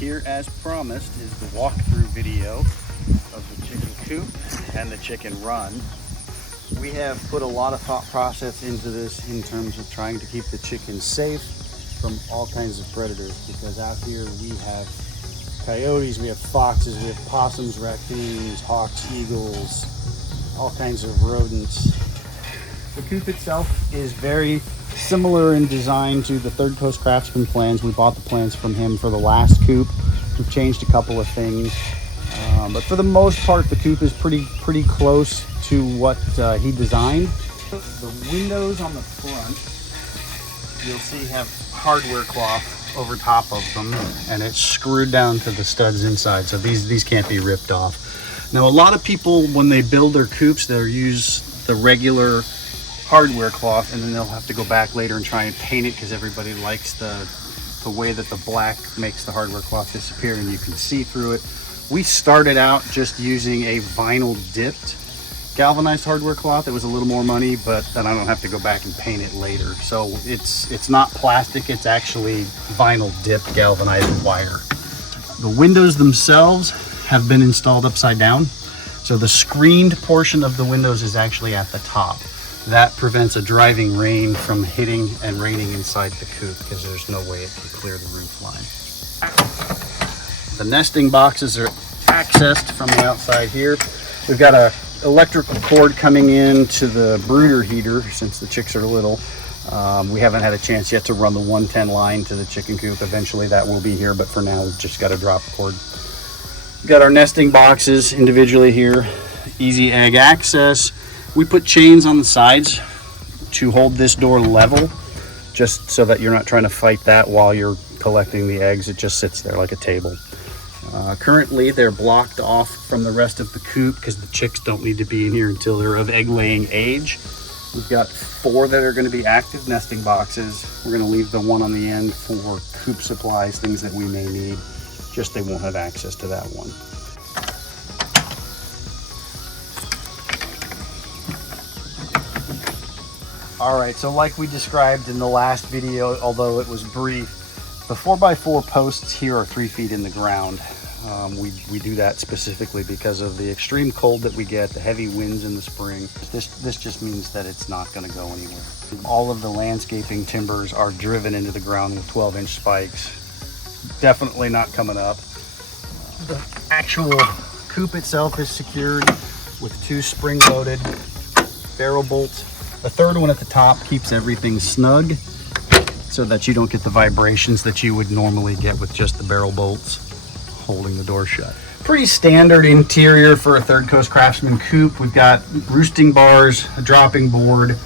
here as promised is the walkthrough video of the chicken coop and the chicken run. We have put a lot of thought process into this in terms of trying to keep the chickens safe from all kinds of predators, because out here we have coyotes, we have foxes, we have possums, raccoons, hawks, eagles, all kinds of rodents. The coop itself is very similar in design to the Third Coast Craftsman plans. We bought the plans from him for the last coop. We've changed a couple of things, but for the most part the coop is pretty close to what he designed. The windows on the front, you'll see, have hardware cloth over top of them, and it's screwed down to the studs inside, so these can't be ripped off. Now, a lot of people, when they build their coops, they'll use the regular hardware cloth, and then they'll have to go back later and try and paint it because everybody likes the way that the black makes the hardware cloth disappear and you can see through it. We started out just using a vinyl dipped galvanized hardware cloth. It was a little more money, but then I don't have to go back and paint it later. So it's not plastic, it's actually vinyl dipped galvanized wire. The windows themselves have been installed upside down, so the screened portion of the windows is actually at the top. That prevents a driving rain from hitting and raining inside the coop because there's no way it can clear the roof line. The nesting boxes are accessed from the outside here. We've got a electrical cord coming in to the brooder heater since the chicks are little. We haven't had a chance yet to run the 110 line to the chicken coop. Eventually that will be here, but for now we've just got a drop cord. We've got our nesting boxes individually here. Easy egg access. We put chains on the sides to hold this door level, just so that you're not trying to fight that while you're collecting the eggs. It just sits there like a table. Currently they're blocked off from the rest of the coop because the chicks don't need to be in here until they're of egg laying age. We've got 4 that are going to be active nesting boxes. We're going to leave the one on the end for coop supplies, things that we may need. Just they won't have access to that one. All right, so like we described in the last video, although it was brief, the 4x4 posts here are 3 feet in the ground. We do that specifically because of the extreme cold that we get, the heavy winds in the spring. This just means that it's not going to go anywhere. All of the landscaping timbers are driven into the ground with 12-inch spikes. Definitely not coming up. The actual coop itself is secured with 2 spring-loaded barrel bolts. The third one at the top keeps everything snug so that you don't get the vibrations that you would normally get with just the barrel bolts holding the door shut. Pretty standard interior for a Third Coast Craftsman coop. We've got roosting bars, a dropping board,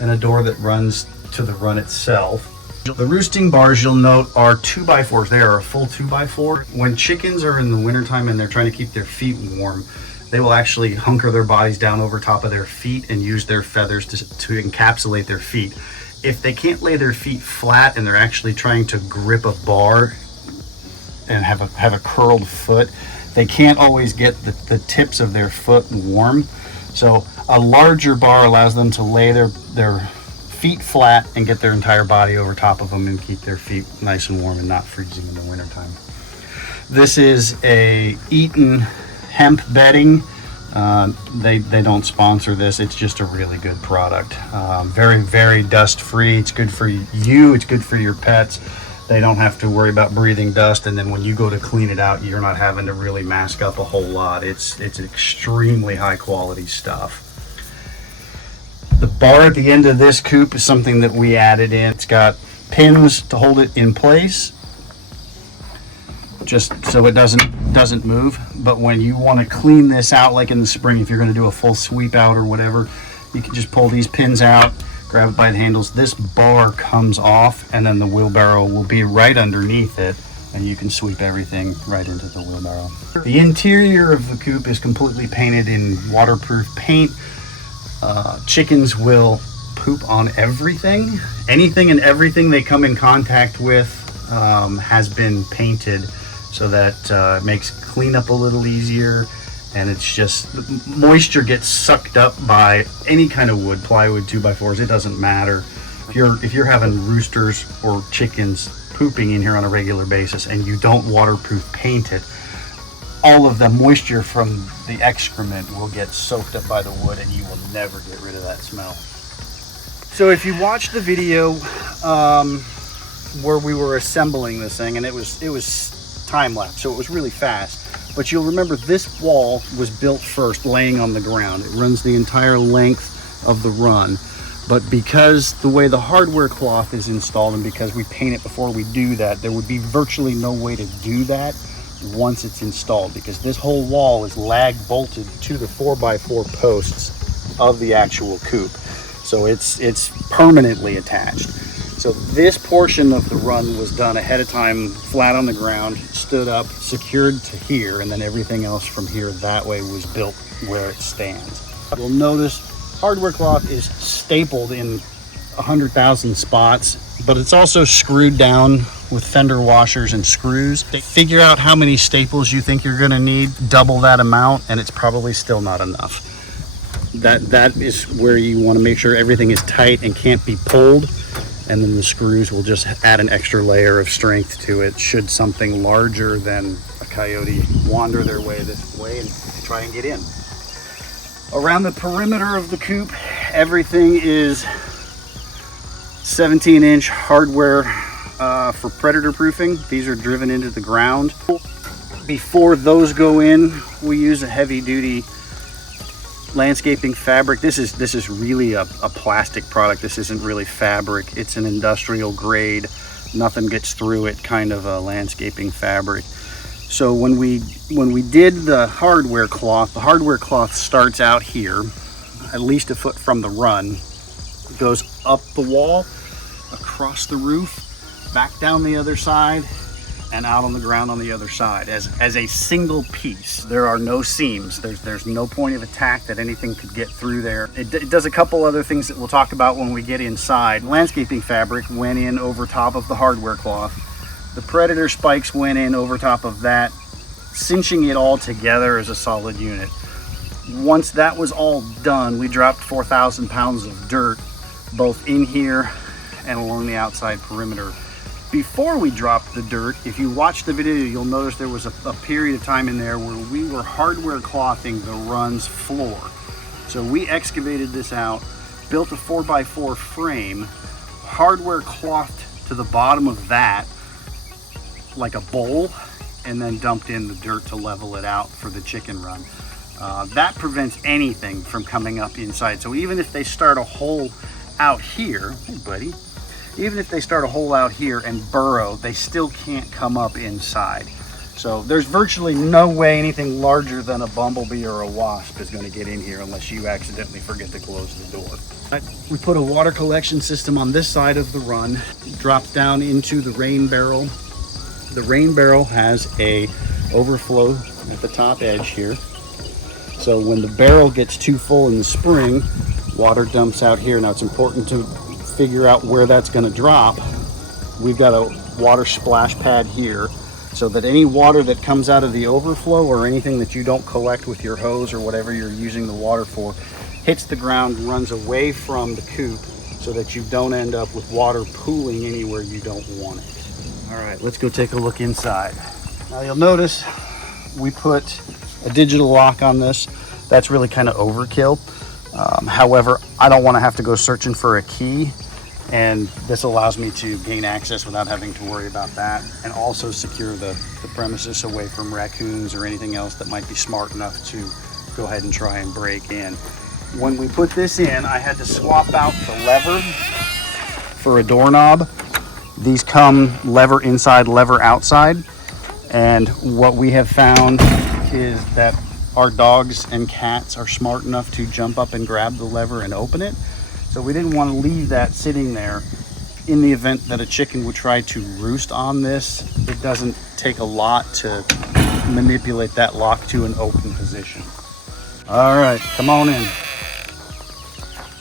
and a door that runs to the run itself. The roosting bars, you'll note, are 2x4s. They are a full 2x4. When chickens are in the wintertime and they're trying to keep their feet warm, they will actually hunker their bodies down over top of their feet and use their feathers to encapsulate their feet. If they can't lay their feet flat and they're actually trying to grip a bar and have a curled foot, they can't always get the tips of their foot warm. So a larger bar allows them to lay their feet flat and get their entire body over top of them and keep their feet nice and warm and not freezing in the wintertime. This is a Eaton hemp bedding. They don't sponsor this. It's just a really good product. Very, very dust free. It's good for you. It's good for your pets. They don't have to worry about breathing dust, and then when you go to clean it out, you're not having to really mask up a whole lot. It's extremely high quality stuff. The bar at the end of this coop is something that we added in. It's got pins to hold it in place, just so it doesn't move. But when you want to clean this out, like in the spring, if you're going to do a full sweep out or whatever, you can just pull these pins out, grab it by the handles. This bar comes off, and then the wheelbarrow will be right underneath it, and you can sweep everything right into the wheelbarrow. The interior of the coop is completely painted in waterproof paint. Chickens will poop on everything. Anything and everything they come in contact with has been painted, so that makes cleanup a little easier, and it's just, moisture gets sucked up by any kind of wood, plywood, 2x4s, it doesn't matter. If you're having roosters or chickens pooping in here on a regular basis and you don't waterproof paint it, all of the moisture from the excrement will get soaked up by the wood and you will never get rid of that smell. So if you watch the video where we were assembling this thing, and it was time lapse, so it was really fast, but you'll remember this wall was built first laying on the ground. It runs the entire length of the run, but because the way the hardware cloth is installed and because we paint it before we do that, there would be virtually no way to do that once it's installed, because this whole wall is lag bolted to the 4x4 posts of the actual coop, so it's permanently attached. So this portion of the run was done ahead of time, flat on the ground, stood up, secured to here, and then everything else from here that way was built where it stands. You'll notice hardware cloth is stapled in 100,000 spots, but it's also screwed down with fender washers and screws. Figure out how many staples you think you're gonna need, double that amount, and it's probably still not enough. That is where you wanna make sure everything is tight and can't be pulled, and then the screws will just add an extra layer of strength to it should something larger than a coyote wander their way this way and try and get in. Around the perimeter of the coop, everything is 17-inch hardware for predator proofing. These are driven into the ground. Before those go in, we use a heavy-duty landscaping fabric. This is really a plastic product. This isn't really fabric. It's an industrial grade, nothing gets through it kind of a landscaping fabric. So when we did the hardware cloth starts out here, at least a foot from the run, goes up the wall, across the roof, back down the other side, and out on the ground on the other side as a single piece. There are no seams. There's no point of attack that anything could get through there. It does a couple other things that we'll talk about when we get inside. Landscaping fabric went in over top of the hardware cloth. The predator spikes went in over top of that, cinching it all together as a solid unit. Once that was all done, we dropped 4,000 pounds of dirt both in here and along the outside perimeter. Before we dropped the dirt, if you watch the video, you'll notice there was a period of time in there where we were hardware clothing the run's floor. So we excavated this out, built a 4x4 frame, hardware clothed to the bottom of that like a bowl, and then dumped in the dirt to level it out for the chicken run. That prevents anything from coming up inside. So even if they start a hole out here, hey buddy, even if they start a hole out here and burrow, they still can't come up inside. So there's virtually no way anything larger than a bumblebee or a wasp is going to get in here unless you accidentally forget to close the door. We put a water collection system on this side of the run, drops down into the rain barrel. The rain barrel has a overflow at the top edge here. So when the barrel gets too full in the spring, water dumps out here. Now it's important to figure out where that's going to drop. We've got a water splash pad here so that any water that comes out of the overflow or anything that you don't collect with your hose or whatever you're using the water for hits the ground, runs away from the coop so that you don't end up with water pooling anywhere you don't want it. All right, let's go take a look inside. Now you'll notice we put a digital lock on this. That's really kind of overkill. However, I don't want to have to go searching for a key, and this allows me to gain access without having to worry about that, and also secure the premises away from raccoons or anything else that might be smart enough to go ahead and try and break in. When we put this in, I had to swap out the lever for a doorknob. These come lever inside, lever outside, and what we have found is that our dogs and cats are smart enough to jump up and grab the lever and open it. So we didn't want to leave that sitting there in the event that a chicken would try to roost on this. It doesn't take a lot to manipulate that lock to an open position. All right, come on in.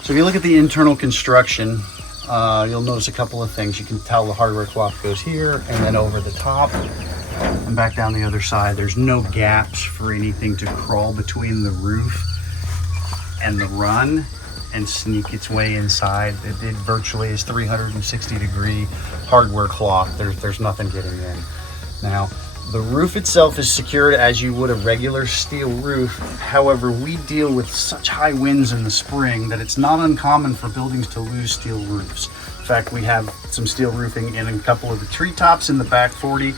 So if you look at the internal construction, you'll notice a couple of things. You can tell the hardware cloth goes here and then over the top and back down the other side. There's no gaps for anything to crawl between the roof and the run. and sneak its way inside. It virtually is 360-degree hardware cloth. There's nothing getting in. Now, the roof itself is secured as you would a regular steel roof. However, we deal with such high winds in the spring that it's not uncommon for buildings to lose steel roofs. In fact, we have some steel roofing in a couple of the treetops in the back 40,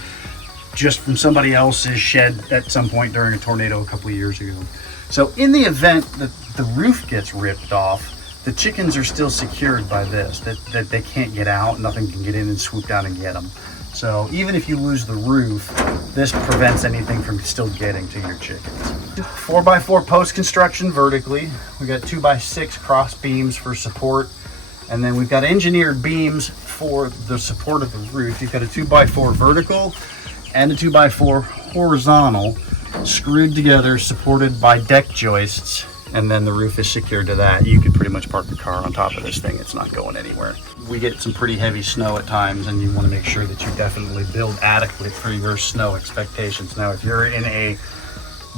just from somebody else's shed at some point during a tornado a couple of years ago. So in the event that the roof gets ripped off, the chickens are still secured by this, that they can't get out, nothing can get in and swoop down and get them. So even if you lose the roof, this prevents anything from still getting to your chickens. 4x4 post construction vertically. We got 2x6 cross beams for support. And then we've got engineered beams for the support of the roof. You've got a 2x4 vertical and a 2x4 horizontal, screwed together, supported by deck joists, and then the roof is secured to that. You could pretty much park the car on top of this thing. It's not going anywhere. We get some pretty heavy snow at times, and you want to make sure that you definitely build adequate for your snow expectations. Now, if you're in a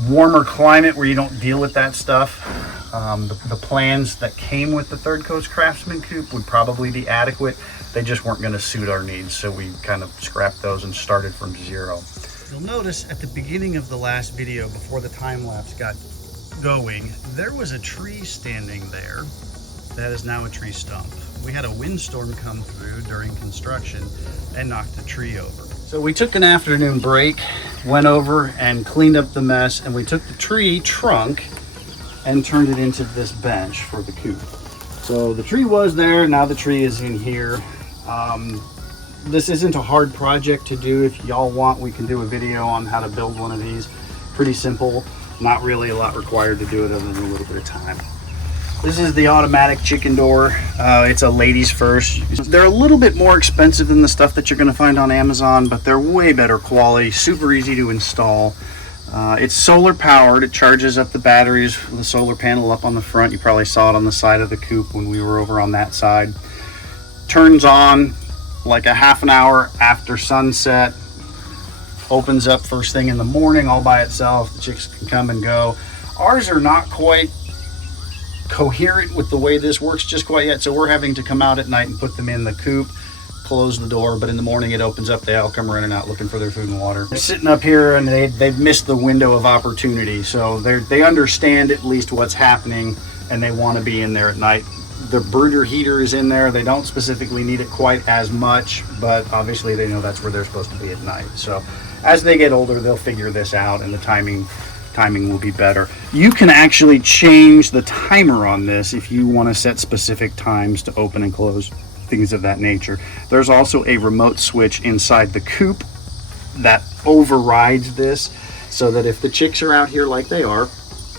warmer climate where you don't deal with that stuff, the plans that came with the Third Coast Craftsman coop would probably be adequate. They just weren't going to suit our needs, so we kind of scrapped those and started from zero. You'll notice at the beginning of the last video, before the time lapse got going, there was a tree standing there that is now a tree stump. We had a windstorm come through during construction and knocked the tree over. So we took an afternoon break, went over and cleaned up the mess, and we took the tree trunk and turned it into this bench for the coop. So the tree was there, now the tree is in here. This isn't a hard project to do. If y'all want, we can do a video on how to build one of these. Pretty simple, not really a lot required to do it other than a little bit of time. This is the automatic chicken door. It's a ladies first. They're a little bit more expensive than the stuff that you're gonna find on Amazon, but they're way better quality, super easy to install. It's solar powered. It charges up the batteries with a solar panel up on the front. You probably saw it on the side of the coop when we were over on that side. Turns on like a half an hour after sunset. Opens up first thing in the morning all by itself. The chicks can come and go. Ours are not quite coherent with the way this works just quite yet, so we're having to come out at night and put them in the coop, close the door, but in the morning it opens up. They all come running out looking for their food and water. They're sitting up here and they've missed the window of opportunity, so they understand at least what's happening and they want to be in there at night. The brooder heater is in there. They don't specifically need it quite as much, but obviously they know that's where they're supposed to be at night. So as they get older, they'll figure this out and the timing will be better. You can actually change the timer on this if you want to set specific times to open and close, things of that nature. There's also a remote switch inside the coop that overrides this, so that if the chicks are out here like they are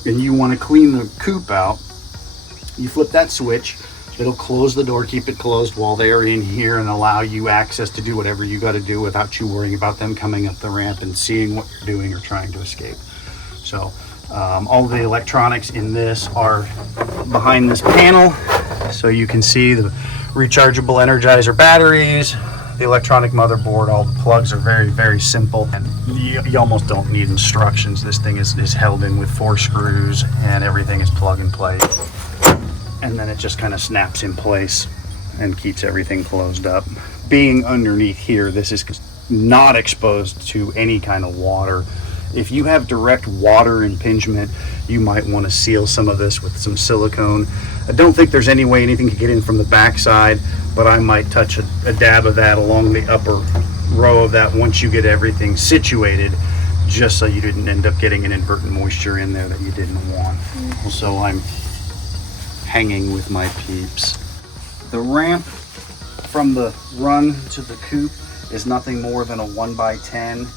and you want to clean the coop out, you flip that switch. It'll close the door, keep it closed while they are in here, and allow you access to do whatever you got to do without you worrying about them coming up the ramp and seeing what you're doing or trying to escape. So all the electronics in this are behind this panel, so you can see the rechargeable Energizer batteries, the electronic motherboard. All the plugs are very, very simple, and you almost don't need instructions. This thing is held in with 4 screws and everything is plug and play, and then it just kind of snaps in place and keeps everything closed up. Being underneath here, this is not exposed to any kind of water. If you have direct water impingement, you might want to seal some of this with some silicone. I don't think there's any way anything could get in from the backside, but I might touch a dab of that along the upper row of that once you get everything situated, just so you didn't end up getting an inadvertent moisture in there that you didn't want. So I'm hanging with my peeps. The ramp from the run to the coop is nothing more than a 1x10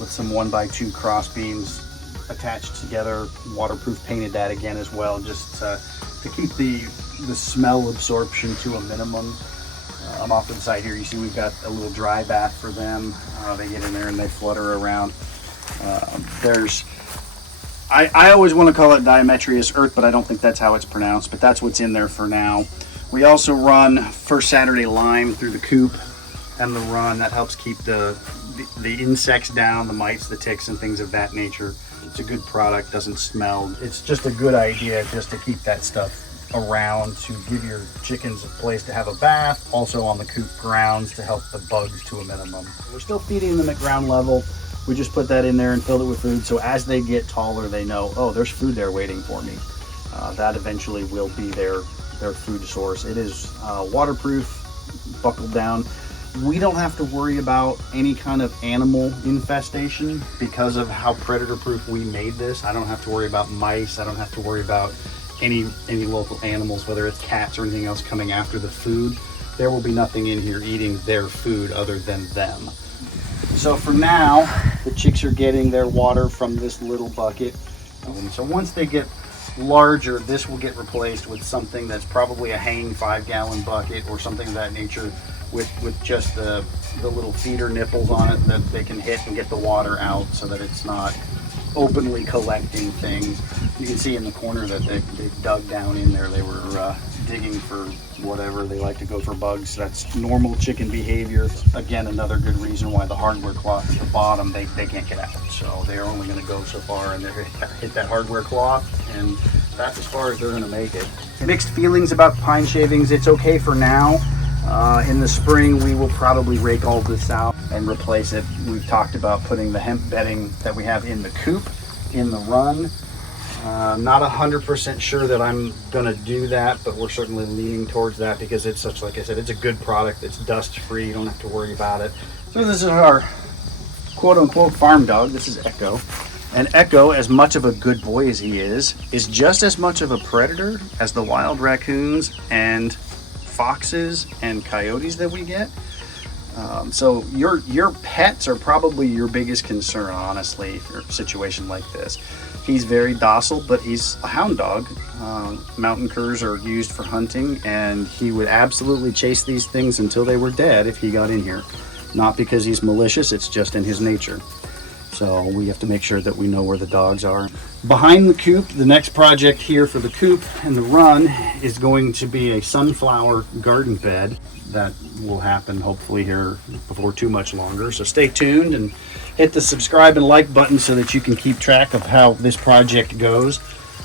with some 1x2 cross beams attached together, waterproof painted that again as well, just to keep the smell absorption to a minimum. I'm off to the side here. You see we've got a little dry bath for them. They get in there and they flutter around. I always want to call it diametrious earth, but I don't think that's how it's pronounced, but that's what's in there for now. We also run First Saturday Lime through the coop and the run. That helps keep the insects down, the mites, the ticks, and things of that nature. It's a good product, doesn't smell. It's just a good idea just to keep that stuff around to give your chickens a place to have a bath, also on the coop grounds to help the bugs to a minimum. We're still feeding them at ground level. We just put that in there and filled it with food, so as they get taller, they know, oh, there's food there waiting for me. That eventually will be their food source. It is waterproof, buckled down. We don't have to worry about any kind of animal infestation because of how predator proof we made this. I don't have to worry about mice. I don't have to worry about any local animals, whether it's cats or anything else coming after the food. There will be nothing in here eating their food other than them. So for now, the chicks are getting their water from this little bucket. So once they get larger, this will get replaced with something that's probably a hanging 5-gallon bucket or something of that nature with just the little feeder nipples on it that they can hit and get the water out so that it's not openly collecting things. You can see in the corner that they dug down in there. They were digging for whatever. They like to go for bugs. That's normal chicken behavior. Again, another good reason why the hardware cloth at the bottom, they can't get out. So they're only going to go so far, and they're going to hit that hardware cloth, and that's as far as they're going to make it. Mixed feelings about pine shavings. It's okay for now. In the spring, we will probably rake all this out and replace it. We've talked about putting the hemp bedding that we have in the coop in the run. Not 100% sure that I'm going to do that, but we're certainly leaning towards that because it's such, like I said, it's a good product. It's dust free. You don't have to worry about it. So this is our quote unquote farm dog. This is Echo. And Echo, as much of a good boy as he is just as much of a predator as the wild raccoons and foxes and coyotes that we get. So your pets are probably your biggest concern, honestly, for a situation like this. He's very docile, but he's a hound dog. Mountain curs are used for hunting, and he would absolutely chase these things until they were dead if he got in here. Not because he's malicious, it's just in his nature. So we have to make sure that we know where the dogs are. Behind the coop, the next project here for the coop and the run is going to be a sunflower garden bed. That will happen hopefully here before too much longer. So stay tuned and hit the subscribe and like button so that you can keep track of how this project goes.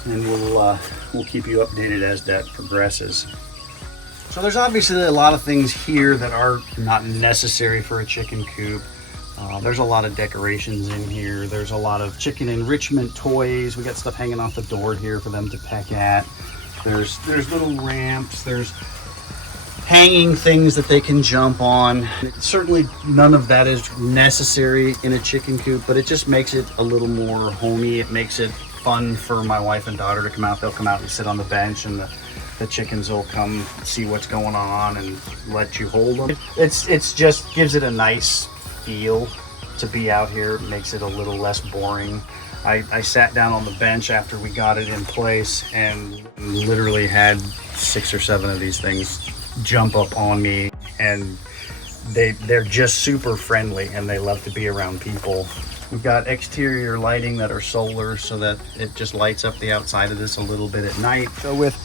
And we'll keep you updated as that progresses. So there's obviously a lot of things here that are not necessary for a chicken coop. There's a lot of decorations in here. There's a lot of chicken enrichment toys. We got stuff hanging off the door here for them to peck at. There's little ramps. There's hanging things that they can jump on. Certainly none of that is necessary in a chicken coop, but it just makes it a little more homey. It makes it fun for my wife and daughter to come out. They'll come out and sit on the bench, and the chickens will come see what's going on and let you hold them. It's just gives it a nice feel to be out here. It makes it a little less boring. I sat down on the bench after we got it in place and literally had 6 or 7 of these things jump up on me, and they're just super friendly and they love to be around people. We've got exterior lighting that are solar so that it just lights up the outside of this a little bit at night. So with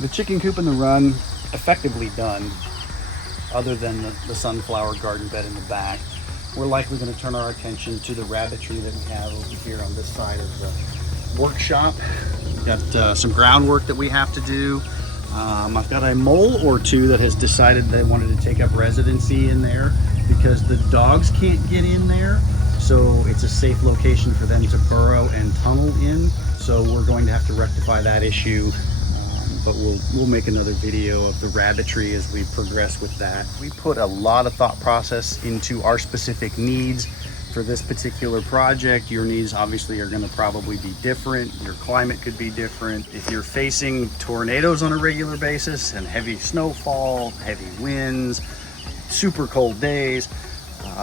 the chicken coop and the run effectively done, other than the sunflower garden bed in the back, we're likely going to turn our attention to the rabbitry that we have over here on this side of the workshop. We've got some groundwork that we have to do. I've got a mole or two that has decided they wanted to take up residency in there because the dogs can't get in there. So it's a safe location for them to burrow and tunnel in. So we're going to have to rectify that issue. But we'll make another video of the rabbitry as we progress with that. We put a lot of thought process into our specific needs for this particular project. Your needs obviously are going to probably be different. Your climate could be different. If you're facing tornadoes on a regular basis and heavy snowfall, heavy winds, super cold days,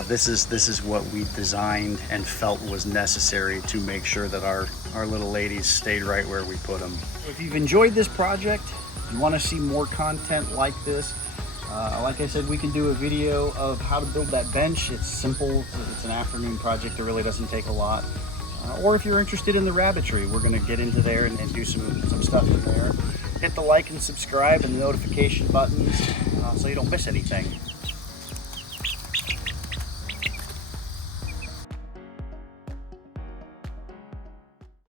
this is what we designed and felt was necessary to make sure that our little ladies stayed right where we put them. If you've enjoyed this project, you want to see more content like this, like I said, we can do a video of how to build that bench. It's simple. It's an afternoon project. It really doesn't take a lot. Or if you're interested in the rabbitry, we're going to get into there and do some stuff in there. Hit the like and subscribe and the notification buttons so you don't miss anything.